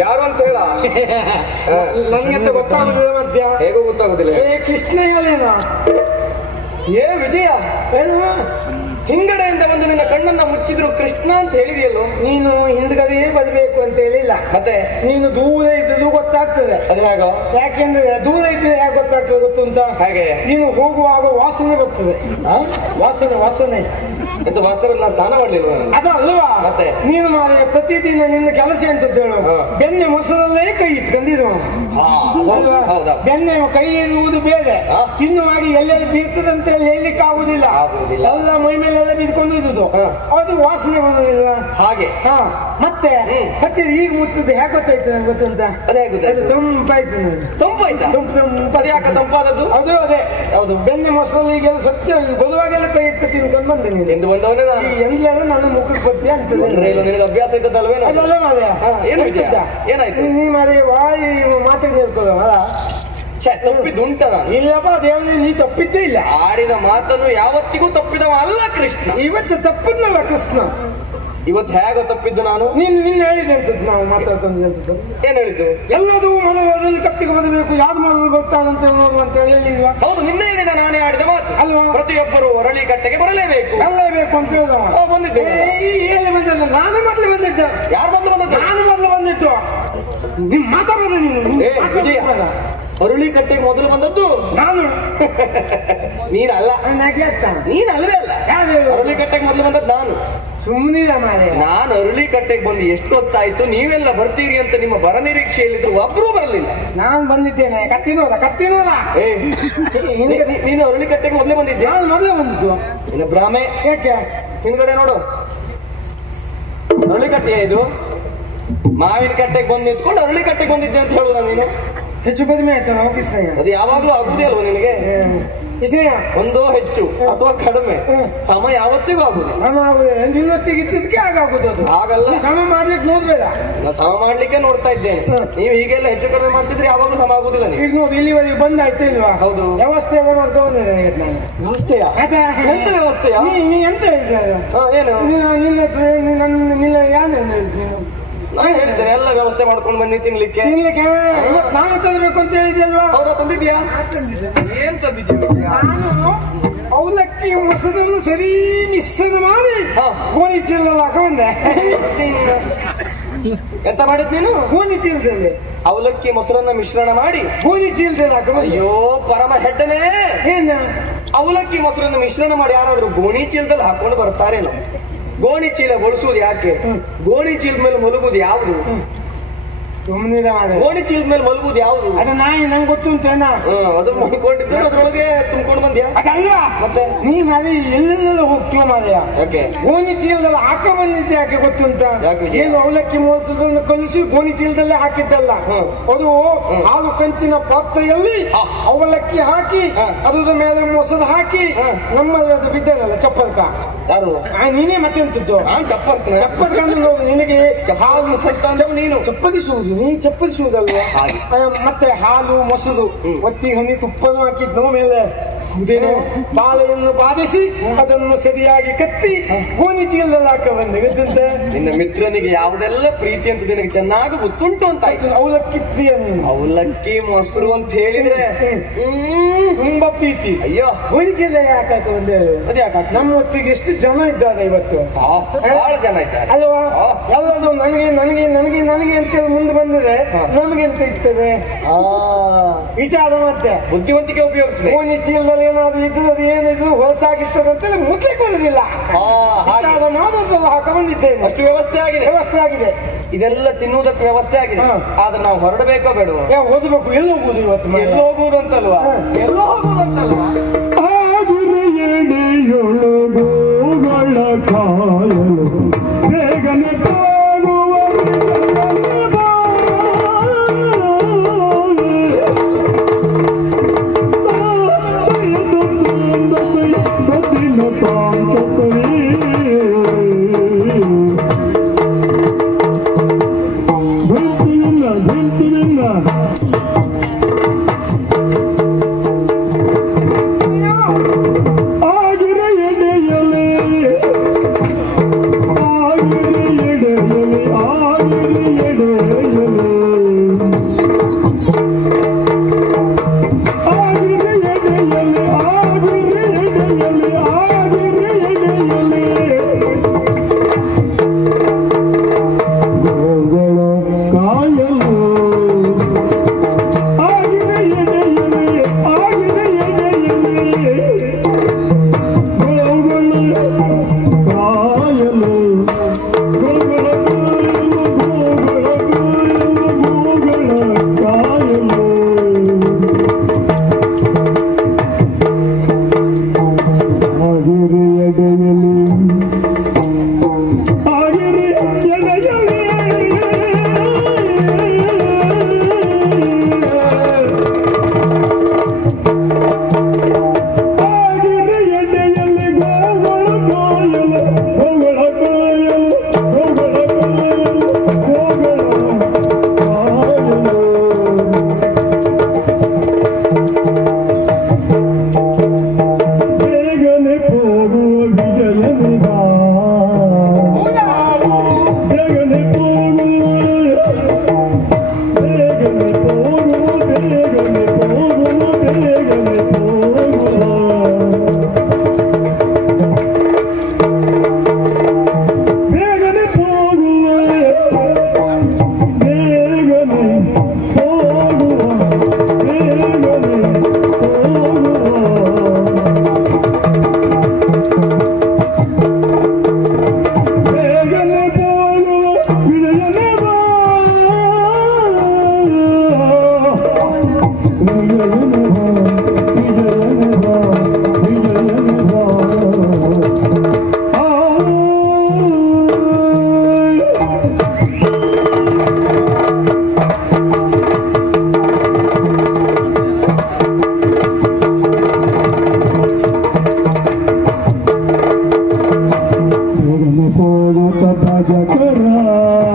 ಯಾರು ಅಂತ ಹೇಳ ನನ್ಗೆ ಅಂತ ಗೊತ್ತಾಗುದಿಲ್ಲ ಮಧ್ಯ. ಹೇಗೂ ಗೊತ್ತಾಗುದಿಲ್ಲ. ಕೃಷ್ಣ ಹೇಳೇನ ಏ ವಿಜಯ, ಹಿಂಗಡೆಯಿಂದ ಬಂದು ನಿನ್ನ ಕಣ್ಣನ್ನ ಮುಚ್ಚಿದ್ರು ಕೃಷ್ಣ ಅಂತ ಹೇಳಿದೆಯಲ್ಲೋ. ನೀನು ಹಿಂದ್ಗಡೆ ಬರಬೇಕು ಅಂತ ಹೇಳಿಲ್ಲ, ಮತ್ತೆ ನೀನು ದೂರ ಇದ್ದದ್ದು ಗೊತ್ತಾಗ್ತದೆ. ಅದು ಹೇಗೋ? ಯಾಕೆಂದ್ರೆ ದೂರ ಇದ್ರೆ ಹೇಗೆ ಗೊತ್ತಾಗ್ತದೆ ಗೊತ್ತುಂಟ? ಹಾಗೆ ನೀನು ಹೋಗುವಾಗ ವಾಸನೆ ಬರ್ತದೆ. ವಾಸನೆ ವಾಸನೆ ಎಂತ ವಾಸ್ತವ ನಾನು ಸ್ನಾನ ಮಾಡ್ಲಿಲ್ವ? ಅದಲ್ವಾ? ಮತ್ತೆ ನೀನು ಮಾಡಿ ಪ್ರತಿದಿನ ನಿನ್ನ ಕೆಲಸ ಅಂತ ಹೇಳು, ಬೆಣ್ಣೆ ಮೊಸರಲ್ಲೇ ಕೈ ಇಟ್ಕೊಂಡಿರು. ಬೆಣ್ಣೆ ಕೈ ಇರುವುದು ಬೇರೆ, ತಿನ್ನುವಾಗ ಎಲ್ಲೆಲ್ಲಿ ಬೀರ್ತದೆ ಅಂತ ಹೇಳಲಿಕ್ಕೆ ಆಗುದಿಲ್ಲ. ಎಲ್ಲ ಮೈ ಮೇಲೆಲ್ಲ ಬಿದ್ಕೊಂಡಿದ್ದು ಅದು ವಾಸನೆ ಬರುದಿಲ್ಲ. ಹಾಗೆ ಮತ್ತೆ ಕಟ್ಟಿದ ಈಗ ಮುಟ್ಟದ್ದು ಹೇಗೆ ಗೊತ್ತಾಯ್ತು ನಂಗೆ ಗೊತ್ತುಂಟ? ಅದು ತಂಪಾಯ್ತು. ತಂಪಾಯ್ತಾ? ತಂಪು ಯಾಕೆ ತಂಪಾದದ್ದು? ಅದು ಅದೇ ಹೌದು. ಬೆಣ್ಣೆ ಮೊಸರಲ್ಲಿ ಈಗೆಲ್ಲ ಸತ್ಯ ಬರುವಾಗೆಲ್ಲ ಕೈ ಇಟ್ಕೊ ತಿನ್ಕೊಂಡು ಬಂದೆ. ನೀನು ಬಂದವನೇ ಎಂದ್ಲೆಲ್ಲ ನನ್ನ ಮುಖಕ್ಕೆ ಬತ್ತಿ ಅಂತದೆ. ನಿನಗೆ ಅಭ್ಯಾಸ ಇದ್ದದಲ್ವೇ? ಅದೆಲ್ಲ ಮಾರ್ರೆ. ಏನಾಯ್ತು? ನೀ ಮಾರಿ ವಾಯಿ ಮಾತಿಗೆ ನಿಲ್ಕೋದಲ್ಲ. ತಪ್ಪಿದ್ದುಂಟ ನಾನು? ಇಲ್ಲಪ್ಪ ದೇವರಲ್ಲಿ ನೀ ತಪ್ಪಿದ್ದೇ ಇಲ್ಲ. ಆಡಿದ ಮಾತನ್ನು ಯಾವತ್ತಿಗೂ ತಪ್ಪಿದವ ಅಲ್ಲ ಕೃಷ್ಣ. ಇವತ್ತು ತಪ್ಪಿದ್ನಲ್ಲ ಕೃಷ್ಣ. ಇವತ್ತು ಹೇಗ ತಪ್ಪಿದ್ದು ನಾನು? ನೀನು ನಿನ್ನೆ ಹೇಳಿದೆ ಅಂತದ್ದು ನಾವು ಮಾತಾಡ್ಕೊಂಡು. ಏನ್ ಹೇಳಿದ್ದು? ಎಲ್ಲದೂ ಮೊದಲು ಕತ್ತಿಗೆ ಬರಬೇಕು, ಯಾವ್ದು ಮೊದಲು ಬರ್ತಾರಂತ ನೋಡುವಂತ ಹೇಳಿಲ್ವಾ? ಹೌದು, ನಿನ್ನೆ ದಿನ ನಾನೇ ಆಡಿದ ಮಾತು ಅಲ್ವಾ? ಪ್ರತಿಯೊಬ್ಬರು ಹೊರಳಿ ಕಟ್ಟೆಗೆ ಬರಲೇಬೇಕು ಅಂತ ಹೇಳಿದವ. ಬಂದಿದ್ದೆ. ಹೇಳಿ ಬಂದಿದ್ದ. ನಾನೇ ಮೊದಲು ಬಂದಿದ್ದೆ. ಯಾರು ಮೊದಲು ಬಂದದ್ದು? ನಾನು ಮೊದಲು ಬಂದಿತ್ತು. ನಿಮ್ ಮಾತಾಡೋದು ವಿಜಯ, ಹೊರಳಿ ಕಟ್ಟೆಗೆ ಮೊದಲು ಬಂದದ್ದು ನಾನು. ನೀನಲ್ಲ. ನೀನಲ್ವೇ ಅಲ್ಲ. ಹೊರಳಿ ಕಟ್ಟೆಗೆ ಮೊದಲು ಬಂದದ್ದು ನಾನು. ಸುಮ್ಮನಿಲ್ಲ ಮಾರೆ. ನಾನು ಅರುಳಿ ಕಟ್ಟೆಗೆ ಬಂದು ಎಷ್ಟು ಹೊತ್ತಾಯ್ತು, ನೀವೆಲ್ಲ ಬರ್ತೀರಿ ಅಂತ ನಿಮ್ಮ ಬರ ನಿರೀಕ್ಷೆಯಲ್ಲಿದ್ರು ಒಬ್ರು ಬರಲಿಲ್ಲ. ನಾನು ಬಂದಿದ್ದೇನೆ. ಕತ್ತಿನೋದ ನೀನು ಅರುಳಿ ಕಟ್ಟೆಗೆ ಮೊದಲೇ ಬಂದಿದ್ದೆ? ನಾನು ಮೊದಲೇ ಬಂದಿದ್ದು. ಇನ್ನು ಭ್ರಾಮೆ ಯಾಕೆ? ಹಿಂದ್ಗಡೆ ನೋಡು, ಅರುಳಿ ಕಟ್ಟೆ ಇದು. ಮಾವಿನ ಕಟ್ಟೆಗೆ ಬಂದು ನಿಂತ್ಕೊಂಡು ಅರುಳಿ ಕಟ್ಟೆಗೆ ಬಂದಿದ್ದೆ ಅಂತ ಹೇಳುದ ನೀನು? ಹೆಚ್ಚು ಕಡಿಮೆ ಆಯ್ತಾ ನಾವು ಕೃಷ್ಣಯ್ಯ? ಅದು ಯಾವಾಗ್ಲೂ ಆಗುದೇ ಅಲ್ವಾ ನಿನಗೆ? ಕೃಷ್ಣಯ್ಯ ಒಂದೋ ಹೆಚ್ಚು ಅಥವಾ ಕಡಿಮೆ ಸಮ ಯಾವತ್ತಿಗೂ ಆಗುದು. ನಿನ್ನೊತ್ತಿಗೆ ಇದ್ದದಕ್ಕೆ ಆಗುದು. ಅದು ಹಾಗಲ್ಲ, ಸಮ ಮಾಡ್ಲಿಕ್ಕೆ ನೋಡ್ಬೇಡ. ನಾ ಸಮ ಮಾಡ್ಲಿಕ್ಕೆ ನೋಡ್ತಾ ಇದ್ದೇನೆ. ನೀವು ಹೀಗೆಲ್ಲ ಹೆಚ್ಚು ಕಡಿಮೆ ಮಾಡ್ತಿದ್ರೆ ಯಾವಾಗ್ಲೂ ಸಮ ಆಗುದಿಲ್ಲ. ಈಗ ನೋಡಿ ಇಲ್ಲಿವರೆಗೆ ಬಂದಾಯ್ತು ಇಲ್ವಾ? ಹೌದು. ವ್ಯವಸ್ಥೆ ಎಲ್ಲ ಮಾಡ್ಕೊಂಡಿದ್ದೆ ನಾನು. ವ್ಯವಸ್ಥೆಯ? ಎಂತ ವ್ಯವಸ್ಥೆಯ? ನೀ ಎಂತ ಹೇಳಿದ್ದೆ? ಏನು ನಿನ್ನ ಯಾರು ಹೇಳಿದ್ದೆ? ನಾನು ಹೇಳಿದ್ದೇನೆ ಎಲ್ಲ ವ್ಯವಸ್ಥೆ ಮಾಡ್ಕೊಂಡು ಬನ್ನಿ ತಿನ್ಲಿಕ್ಕೆ. ನಾನು ತರಬೇಕು ಅಂತ ಹೇಳಿದ್ಯಲ್ವಾ? ಹೌದಾ? ತಂದಿದ್ಯಾ? ಏನ್ ತಂದಿದ್ಯಾ? ನಾನು ಅವಲಕ್ಕಿ ಮೊಸರನ್ನು ಸರಿ ಮಿಶ್ರಣ ಮಾಡಿ ಗೋಣಿ ಚೀಲದಲ್ಲಿ ಹಾಕೊಂಡೆ. ಎಂತ ಮಾಡಿದ್ ನೀನು? ಗೋಣಿ ಚೀಲದಲ್ಲಿ ಅವಲಕ್ಕಿ ಮೊಸರನ್ನ ಮಿಶ್ರಣ ಮಾಡಿ ಗೋಣಿ ಚೀಲದಲ್ಲಿ ಹಾಕೊಂಡೆ. ಅಯ್ಯೋ ಪರಮ ಹೆಡ್ಡನೆ, ಏನ ಅವಲಕ್ಕಿ ಮೊಸರನ್ನ ಮಿಶ್ರಣ ಮಾಡಿ ಯಾರಾದ್ರೂ ಗೋಣಿ ಚೀಲದಲ್ಲಿ ಹಾಕೊಂಡು ಬರ್ತಾರೇನೋ? ಗೋಣಿ ಚೀಲ ಬಳಸುವುದು ಯಾಕೆ? ಗೋಣಿ ಚೀಲದ ಮೇಲೆ ಮಲಗುವುದು ಯಾವುದು? ಗೋಣಿ ಚೀಲದ ಮೇಲೆ ಮಲಗುವುದು ಯಾವುದು? ಅದ ನಾಯಿ ನಂಗೆ ಗೊತ್ತು ಅಂತೇನ. ಅದು ಮಲ್ಕೊಂಡಿದ್ದು ಅದ್ರೊಳಗೆ ತುಂಬಿಕೊಂಡು ಬಂದ್ಯಾ? ಅದಲ್ವಾ? ಮತ್ತೆ ನೀ ಮಾರಿ ಎಲ್ಲೆಲ್ಲ ಹೋಗ್ತೀವ ಮಾರಯ್ಯ. ಯಾಕೆ? ಗೋಣಿ ಚೀಲದಲ್ಲಿ ಹಾಕ ಬಂದಿದ್ದೆ. ಯಾಕೆ ಗೊತ್ತು ಅಂತ? ಏನು ಅವಲಕ್ಕಿ ಮೋಸದನ್ನು ಕಲಿಸಿ ಗೋಣಿ ಚೀಲದಲ್ಲೇ ಹಾಕಿದ್ದಲ್ಲ. ಅದು ಹಾಲು ಕಂಚಿನ ಪಾತ್ರೆಯಲ್ಲಿ ಅವಲಕ್ಕಿ ಹಾಕಿ ಅದ್ರ ಮೇಲೆ ಮೊಸರು ಹಾಕಿ ನಮ್ಮಲ್ಲಿ ಅದು ಬಿದ್ದನಲ್ಲ ಚಪ್ಪಲ್ಕ. ಯಾರು? ನೀನೇ ಮತ್ತೆ ಎಂತದ್ದು? ನಾನ್ ಚಪ್ಪಲ್ಕಂದು ನೋಡು. ನಿನಗೆ ಹಾಲು ನೀನು ಚಪ್ಪಲಿಸುವುದು, ನೀ ಚಪ್ಪಲಿಸುವುದಲ್ವಾ? ಮತ್ತೆ ಹಾಲು ಮೊಸರು ಒತ್ತಿಗೆ ಹನಿ ತುಪ್ಪನೂ ಹಾಕಿದ್ನು ಮೇಲೆ ಬಾಳೆಯನ್ನು ಬಾಧಿಸಿ ಅದನ್ನು ಸರಿಯಾಗಿ ಕತ್ತಿ ಗೋಣಿ ಚೀಲದಲ್ಲಿ ಹಾಕ ಬಂದೆ. ಗೊತ್ತಂತೆ ನಿನ್ನ ಮಿತ್ರನಿಗೆ ಯಾವುದೆಲ್ಲ ಪ್ರೀತಿ ಅಂತ ನಿನಗೆ ಚೆನ್ನಾಗಿ ಗೊತ್ತುಂಟು ಅಂತ ಆಯ್ತು. ಅವಲಕ್ಕಿ ಪ್ರಿಯ ನೀನು. ಅವಲಕ್ಕಿ ಮೊಸರು ಅಂತ ಹೇಳಿದ್ರೆ ತುಂಬಾ ಪ್ರೀತಿ. ಅಯ್ಯೋ, ಗೋಣಿ ಚೀಲ ಯಾಕೆ ಬಂದೆ? ನಮ್ಮ ಹೊತ್ತಿಗೆ ಎಷ್ಟು ಜನ ಇದ್ದಾರೆ ಇವತ್ತು? ಬಹಳ ಜನ ಇದ್ದಾರೆ ಅಲ್ವಾ? ಎಲ್ಲದು ನನಗೆ ನನಗೆ ನನಗೆ ನನಗೆ ಅಂತ ಮುಂದೆ ಬಂದರೆ ನಮಗೆ ಅಂತ ಇರ್ತದೆ ವಿಚಾರ. ಮತ್ತೆ ಬುದ್ಧಿವಂತಿಕೆ ಉಪಯೋಗಿಸ್ಬೇಕು. ಗೋಣಿ ಚೀಲದಲ್ಲಿ ಏನಾದ್ರು ಇದ್ದು ಅದು ಏನಿದ್ರು ಹೊಲಸಾಗಿರ್ತದೆ ಅಂತೇಳಿ ಮುಟ್ಲಿಕ್ಕೆ ಬರುದಿಲ್ಲ. ಮಾಡೋದೆಲ್ಲ ಹಾಕ ಬಂದಿದ್ದೇನೆ. ಅಷ್ಟು ವ್ಯವಸ್ಥೆ ಆಗಿದೆ. ಇದೆಲ್ಲ ತಿನ್ನುವುದಕ್ಕೆ ವ್ಯವಸ್ಥೆ ಆಗಿದೆ. ಆದ್ರೆ ನಾವು ಹೊರಡಬೇಕೋ ಬೇಡ? ಓದಬೇಕು. ಎಲ್ಲಿ ಹೋಗುದು ಇವತ್ತು? ಎಲ್ಲಿ ಹೋಗುವುದಂತಲ್ವಾ? ಎಲ್ಲೋ ಹೋಗುವುದಂತಲ್ವಾ? ಬೇಗನೆ ಭಜಕರ